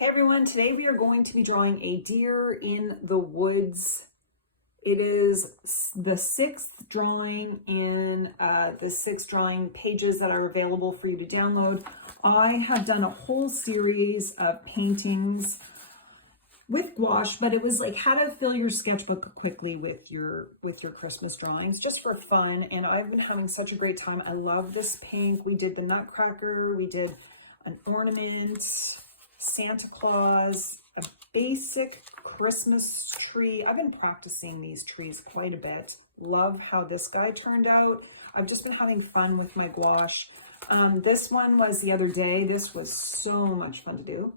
Hey everyone, today we are going to be drawing a deer in the woods. It is the sixth drawing in the 6 drawing pages that are available for you to download. I have done a whole series of paintings with gouache, but it was like how to fill your sketchbook quickly with your Christmas drawings, just for fun. And I've been having such a great time. I love this pink. We did the nutcracker, we did an ornament, Santa Claus, a basic Christmas tree. I've been practicing these trees quite a bit. Love how this guy turned out. I've just been having fun with my gouache. This one was the other day. This was so much fun to do.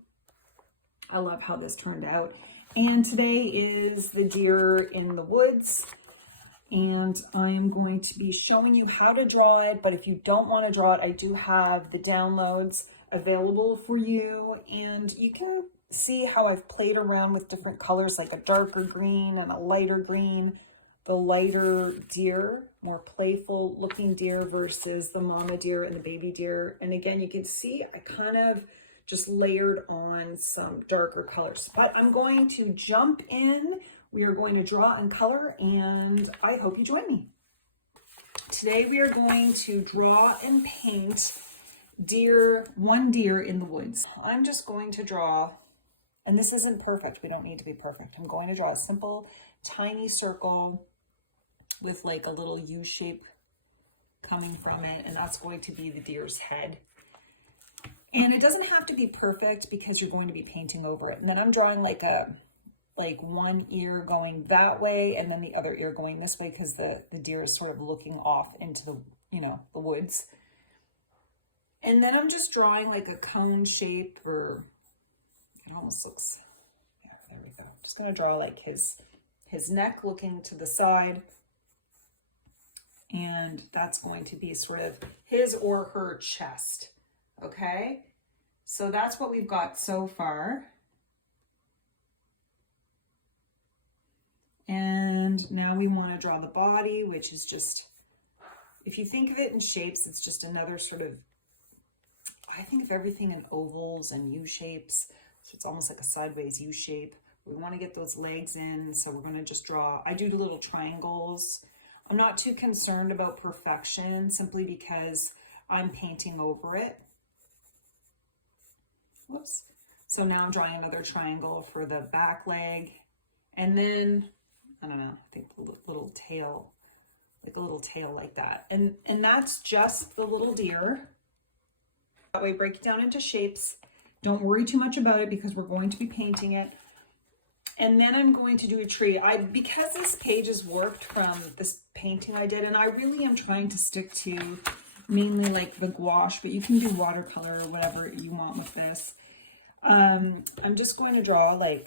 I love how this turned out. And today is the deer in the woods. And I am going to be showing you how to draw it. But if you don't want to draw it, I do have the downloads available for you, and you can see how I've played around with different colors, like a darker green and a lighter green. The lighter deer, more playful looking deer versus the mama deer and the baby deer. And again, you can see I kind of just layered on some darker colors, but I'm going to jump in. We are going to draw and color, and I hope you join me. Today we are going to draw and paint one deer in the woods. I'm just going to draw, and this isn't perfect. We don't need to be perfect. I'm going to draw a simple, tiny circle with like a little U shape coming from it, and that's going to be the deer's head. And it doesn't have to be perfect because you're going to be painting over it. And then I'm drawing like one ear going that way, and then the other ear going this way, because the deer is sort of looking off into the woods. And then I'm just drawing like a cone shape, or it almost looks, yeah, there we go. Just gonna draw like his neck looking to the side. And that's going to be sort of his or her chest, okay? So that's what we've got so far. And now we wanna draw the body, which is just, if you think of it in shapes, it's just another sort of, I think of everything in ovals and U shapes. So it's almost like a sideways U shape. We want to get those legs in. So we're going to just draw. I do the little triangles. I'm not too concerned about perfection, simply because I'm painting over it. Whoops. So now I'm drawing another triangle for the back leg. And then, I don't know, I think a little tail, like a little tail like that. And that's just the little deer. That way, break it down into shapes. Don't worry too much about it because we're going to be painting it. And then I'm going to do a tree. Because this page is warped from this painting I did, and I really am trying to stick to mainly like the gouache, but you can do watercolor or whatever you want with this. I'm just going to draw like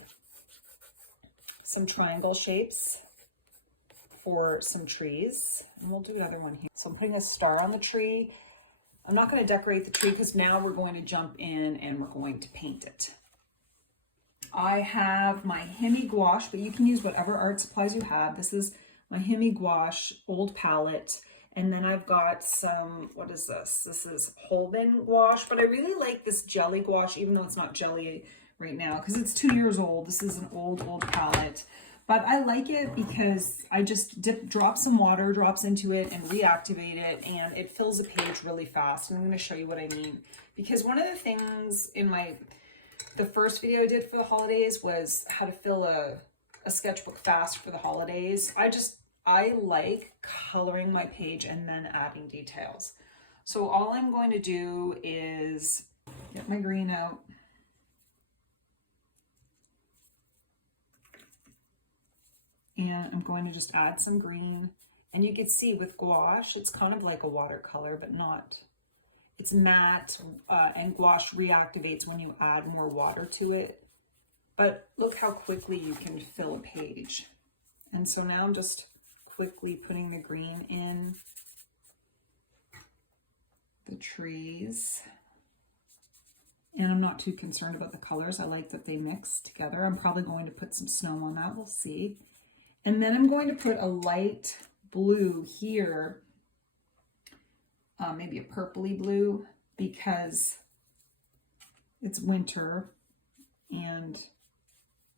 some triangle shapes for some trees, and we'll do another one here. So I'm putting a star on the tree. I'm not going to decorate the tree because now we're going to jump in and we're going to paint it. I have my Hemi gouache, but you can use whatever art supplies you have. This is my Hemi gouache old palette. And then I've got some, what is this? This is Holbein gouache, but I really like this jelly gouache, even though it's not jelly right now because it's 2 years old. This is an old palette. But I like it because I just drop some water, drops into it and reactivate it, and it fills a page really fast. And I'm going to show you what I mean. Because one of the things in the first video I did for the holidays was how to fill a sketchbook fast for the holidays. I like coloring my page and then adding details. So all I'm going to do is get my green out. And I'm going to just add some green. And you can see with gouache, it's kind of like a watercolor, but not, it's matte, and gouache reactivates when you add more water to it. But look how quickly you can fill a page. And so now I'm just quickly putting the green in the trees. And I'm not too concerned about the colors. I like that they mix together. I'm probably going to put some snow on that, we'll see. And then I'm going to put a light blue here, maybe a purpley blue, because it's winter and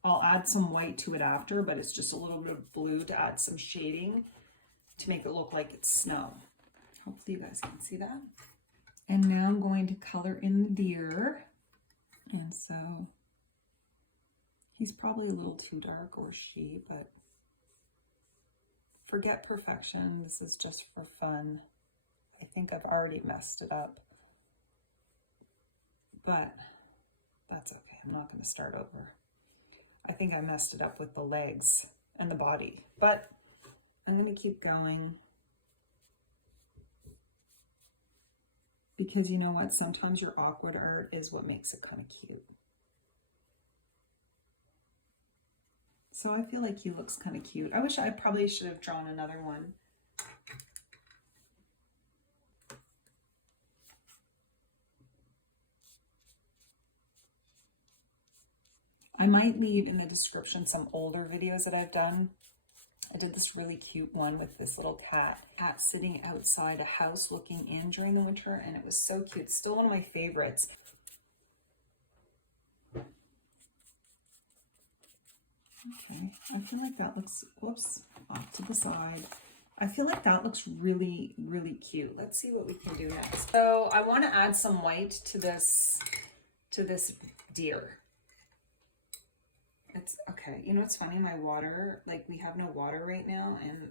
I'll add some white to it after, but it's just a little bit of blue to add some shading to make it look like it's snow. Hopefully you guys can see that. And now I'm going to color in the deer. And so he's probably a little too dark, or she, but forget perfection. This is just for fun. I think I've already messed it up, but that's okay. I'm not going to start over. I think I messed it up with the legs and the body, but I'm going to keep going because you know what? Sometimes your awkward art is what makes it kind of cute. So I feel like he looks kind of cute. I wish I probably should have drawn another one. I might leave in the description some older videos that I've done. I did this really cute one with this little cat sitting outside a house looking in during the winter, and it was so cute. Still one of my favorites. Okay, I feel like that looks, whoops, off to the side. I feel like that looks really, really cute. Let's see what we can do next. So I want to add some white to this deer. It's okay. You know, it's funny, my water, like we have no water right now, and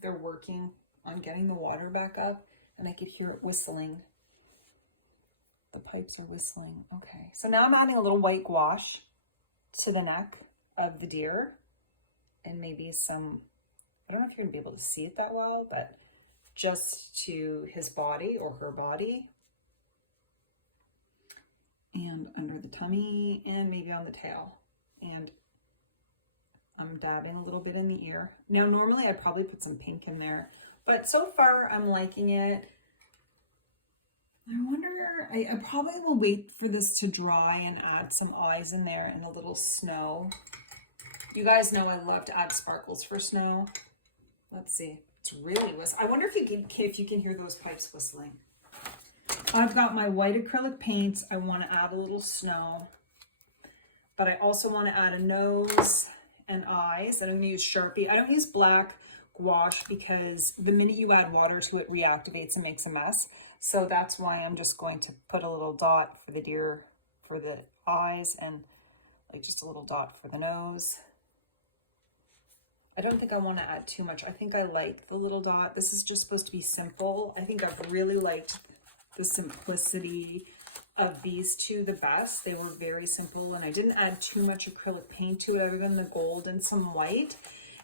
they're working on getting the water back up, and I could hear it whistling. The pipes are whistling. Okay, so now I'm adding a little white gouache to the neck of the deer, and maybe some, I don't know if you're gonna be able to see it that well, but just to his body or her body, and under the tummy, and maybe on the tail. And I'm dabbing a little bit in the ear. Now, normally I'd probably put some pink in there, but so far I'm liking it. I wonder, I probably will wait for this to dry and add some eyes in there and a little snow. You guys know I love to add sparkles for snow. Let's see. It's really whistling. I wonder if you can hear those pipes whistling. I've got my white acrylic paint. I want to add a little snow, but I also want to add a nose and eyes. I'm going to use Sharpie. I don't use black gouache because the minute you add water to it, reactivates and makes a mess. So that's why I'm just going to put a little dot for the deer, for the eyes, and like just a little dot for the nose. I don't think I want to add too much. I think I like the little dot. This is just supposed to be simple. I think I've really liked the simplicity of these two the best. They were very simple, and I didn't add too much acrylic paint to it other than the gold and some white.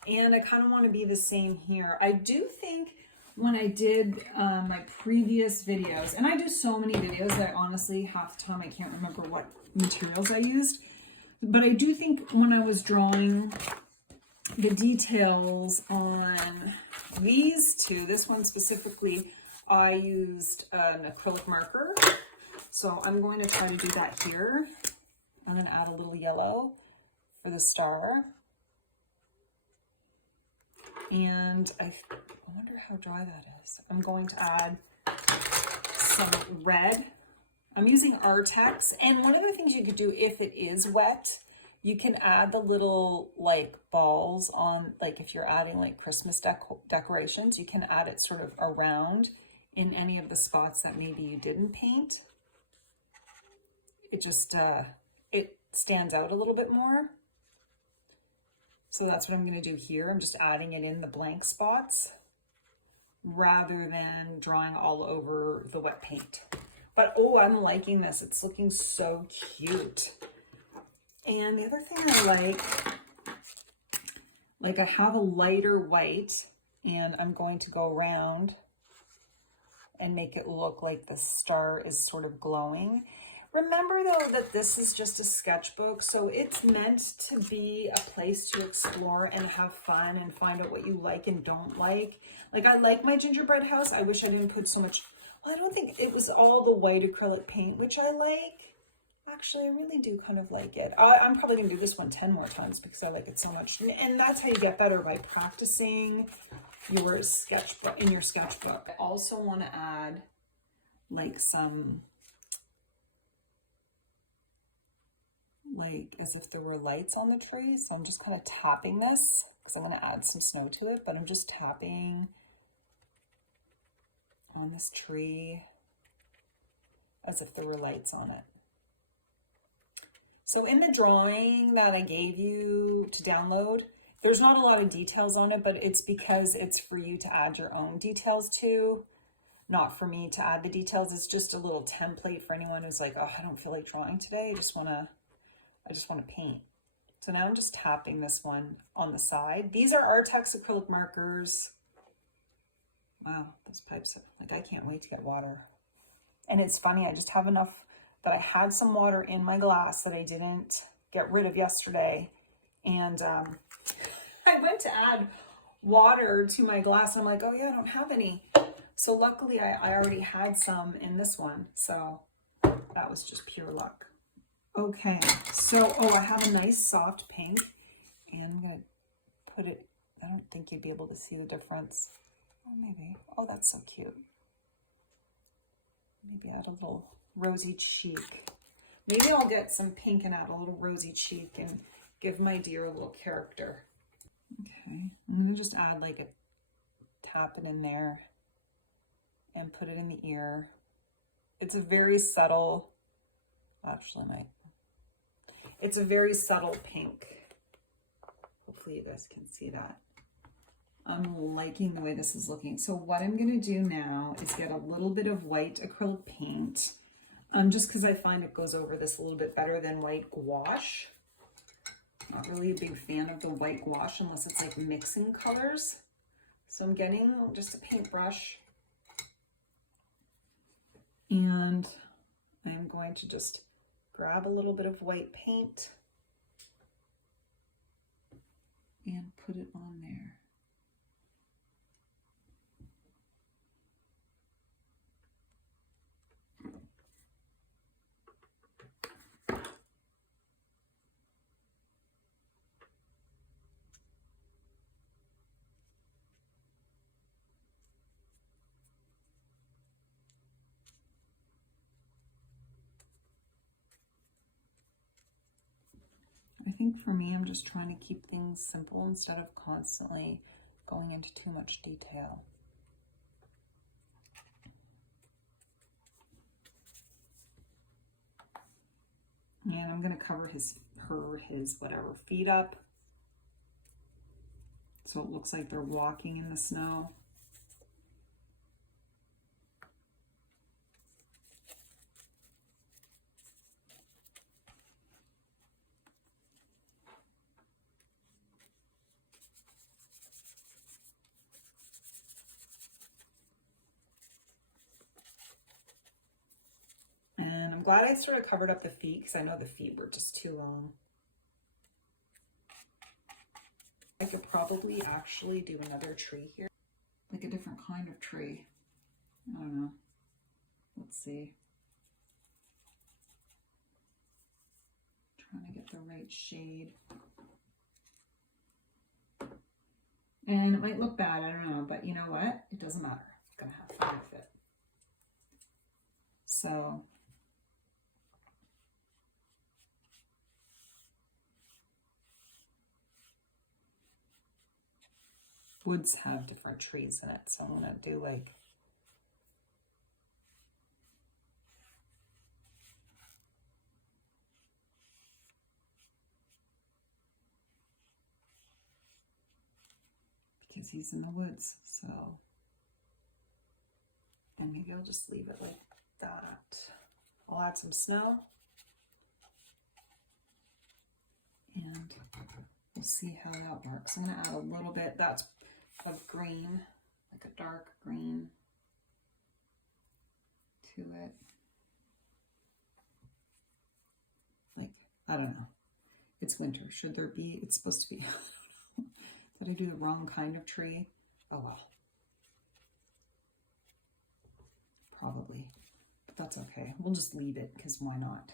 And I kind of want to be the same here. I do think when I did my previous videos, and I do so many videos that honestly half the time I can't remember what materials I used, but I do think when I was drawing the details on these two, this one specifically, I used an acrylic marker. So I'm going to try to do that here. I'm going to add a little yellow for the star. And I wonder how dry that is. I'm going to add some red. I'm using Artex. And one of the things you could do if it is wet, you can add the little like balls on, like if you're adding like Christmas decorations, you can add it sort of around in any of the spots that maybe you didn't paint. It just, it stands out a little bit more. So that's what I'm going to do here. I'm just adding it in the blank spots rather than drawing all over the wet paint. But, oh, I'm liking this. It's looking so cute. And the other thing I like I have a lighter white, and I'm going to go around and make it look like the star is sort of glowing. Remember though that this is just a sketchbook, so it's meant to be a place to explore and have fun and find out what you like and don't like. Like I like my gingerbread house. I wish I didn't put so much, well, I don't think it was all the white acrylic paint, which I like. Actually, I really do kind of like it. I'm probably gonna do this one 10 more times because I like it so much. And that's how you get better, by practicing your sketchbook in your sketchbook. I also want to add like some like as if there were lights on the tree. So I'm just kind of tapping this because I'm going to add some snow to it, but I'm just tapping on this tree as if there were lights on it. So in the drawing that I gave you to download, there's not a lot of details on it, but it's because it's for you to add your own details to, not for me to add the details. It's just a little template for anyone who's like, oh, I don't feel like drawing today. I just want to paint. So now I'm just tapping this one on the side. These are Artex acrylic markers. Wow, those pipes are like, I can't wait to get water. And it's funny, I just have enough that I had some water in my glass that I didn't get rid of yesterday. And I went to add water to my glass and I'm like, oh yeah, I don't have any. So luckily I already had some in this one. So that was just pure luck. Okay, so, I have a nice soft pink and I'm gonna put it, I don't think you'd be able to see the difference. Oh, maybe. Oh, that's so cute. Maybe add a little rosy cheek. Maybe I'll get some pink and add a little rosy cheek and give my deer a little character. Okay, I'm gonna just add like a, tap it in there and put it in the ear. It's a very subtle, it's a very subtle pink. Hopefully you guys can see that. I'm liking the way this is looking. So what I'm gonna do now is get a little bit of white acrylic paint, just because I find it goes over this a little bit better than white gouache. Not really a big fan of the white gouache unless it's like mixing colors. So I'm getting just a paintbrush and I'm going to just grab a little bit of white paint and put it on there. I think for me, I'm just trying to keep things simple instead of constantly going into too much detail. And I'm going to cover his whatever feet up. So it looks like they're walking in the snow. And I'm glad I sort of covered up the feet because I know the feet were just too long. I could probably actually do another tree here, like a different kind of tree. I don't know. Let's see. Trying to get the right shade. And it might look bad, I don't know, but you know what? It doesn't matter. I'm gonna have fun with it. So woods have different trees in it, so I'm gonna do like because he's in the woods, so and maybe I'll just leave it like that. I'll add some snow and we'll see how that works. I'm gonna add a little bit of green, like a dark green to it. Like, I don't know. It's winter. Should there be, it's supposed to be, did I do the wrong kind of tree? Oh well. Probably, but that's okay. We'll just leave it because why not?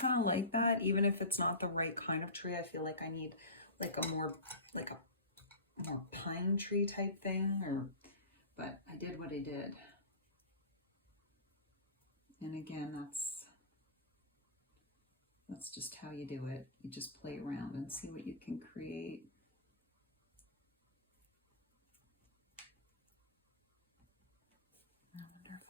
kind of like that, even if it's not the right kind of tree. I feel like I need like a more pine tree type thing, but I did what I did. And again, that's just how you do it. You just play around and see what you can create. I wonder if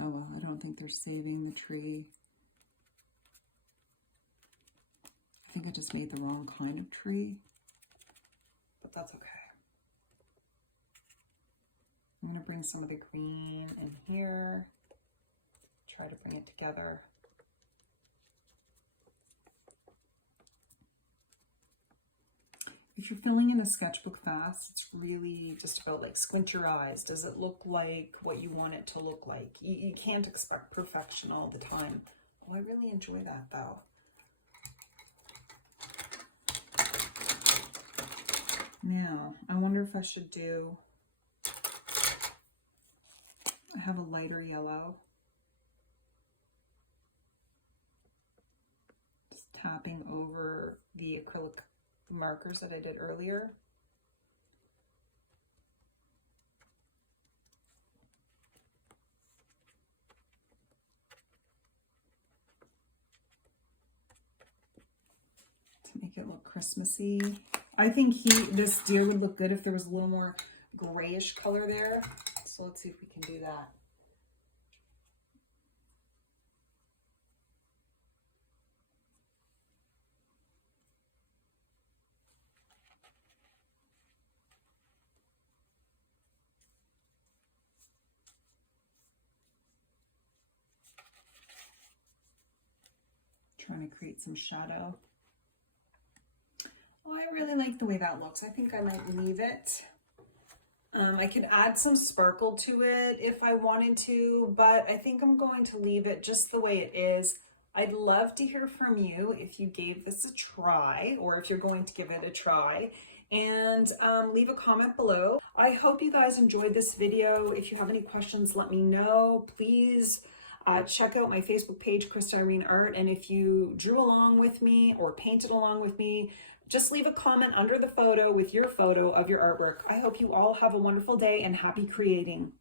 oh well, I don't think they're saving the tree. I think I just made the wrong kind of tree, but that's okay. I'm going to bring some of the green in here, try to bring it together. If you're filling in a sketchbook fast, it's really just about like squint your eyes. Does it look like what you want it to look like? You can't expect perfection all the time. Oh, I really enjoy that though. Now, I wonder if I should do, I have a lighter yellow. Just tapping over the acrylic markers that I did earlier. To make it look Christmassy. I think this deer would look good if there was a little more grayish color there. So let's see if we can do that. Trying to create some shadow. Oh, I really like the way that looks. I think I might leave it. I could add some sparkle to it if I wanted to, but I think I'm going to leave it just the way it is. I'd love to hear from you if you gave this a try, or if you're going to give it a try, and leave a comment below. I hope you guys enjoyed this video. If you have any questions, let me know. Please check out my Facebook page, Krista Irene Art, and if you drew along with me or painted along with me, just leave a comment under the photo with your photo of your artwork. I hope you all have a wonderful day and happy creating.